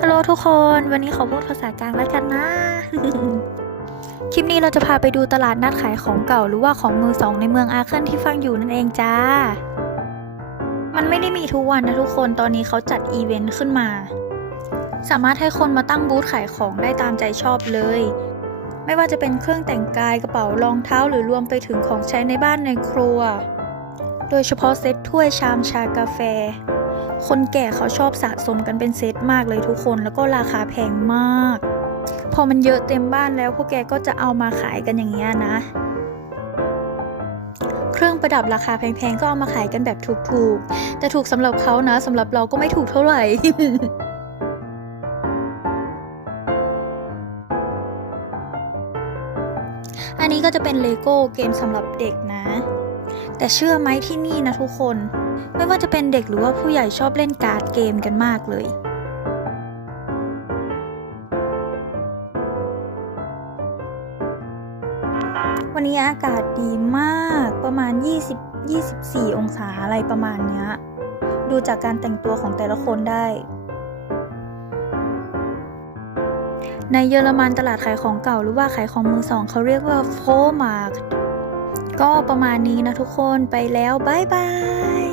ฮัลโหลทุกคน วันนี้ขอพูดภาษากลางแล้วกันนะ คลิปนี้เราจะพาไปดูตลาดนัดขายของเก่าหรือว่าของมือสองในเมืองอาเคิลที่ฟังอยู่นั่นเองจ้า มันไม่ได้มีทุกวันนะทุกคน ตอนนี้เขาจัดอีเวนต์ขึ้นมา สามารถให้คนมาตั้งบูธขายของได้ตามใจชอบเลย ไม่ว่าจะเป็นเครื่องแต่งกายกระเป๋ารองเท้าหรือรวมไปถึงของใช้ในบ้านในครัว โดยเฉพาะเซ็ตถ้วยชามชากาแฟ คนแก่เขาชอบสะสมกันเป็นเซตมากเลยทุกคนแล้วก็ราคาแพงมาก พอมันเยอะเต็มบ้านแล้วพวกแกก็จะเอามาขายกันอย่างเงี้ยนะ เครื่องประดับราคาแพงๆก็เอามาขายกันแบบถูกๆ แต่ถูกสำหรับเขานะสำหรับเราก็ไม่ถูกเท่าไหร่อันนี้ก็จะเป็นเลโก้เกมสำหรับเด็กนะ แต่เชื่อไหมที่นี่นะทุกคน ไม่ว่าจะเป็นเด็กหรือว่าผู้ใหญ่ชอบเล่นการ์ดเกมกันมากเลยวันนี้อากาศดีมากประมาณ 20 24 องศาอะไรประมาณเนี้ย ดูจากการแต่งตัวของแต่ละคนได้ ในเยอรมันตลาดขายของเก่าหรือว่าขายของมือสองเขาเรียกว่าโฟมาร์ ก็ประมาณนี้นะทุกคนไปแล้วบ๊ายบาย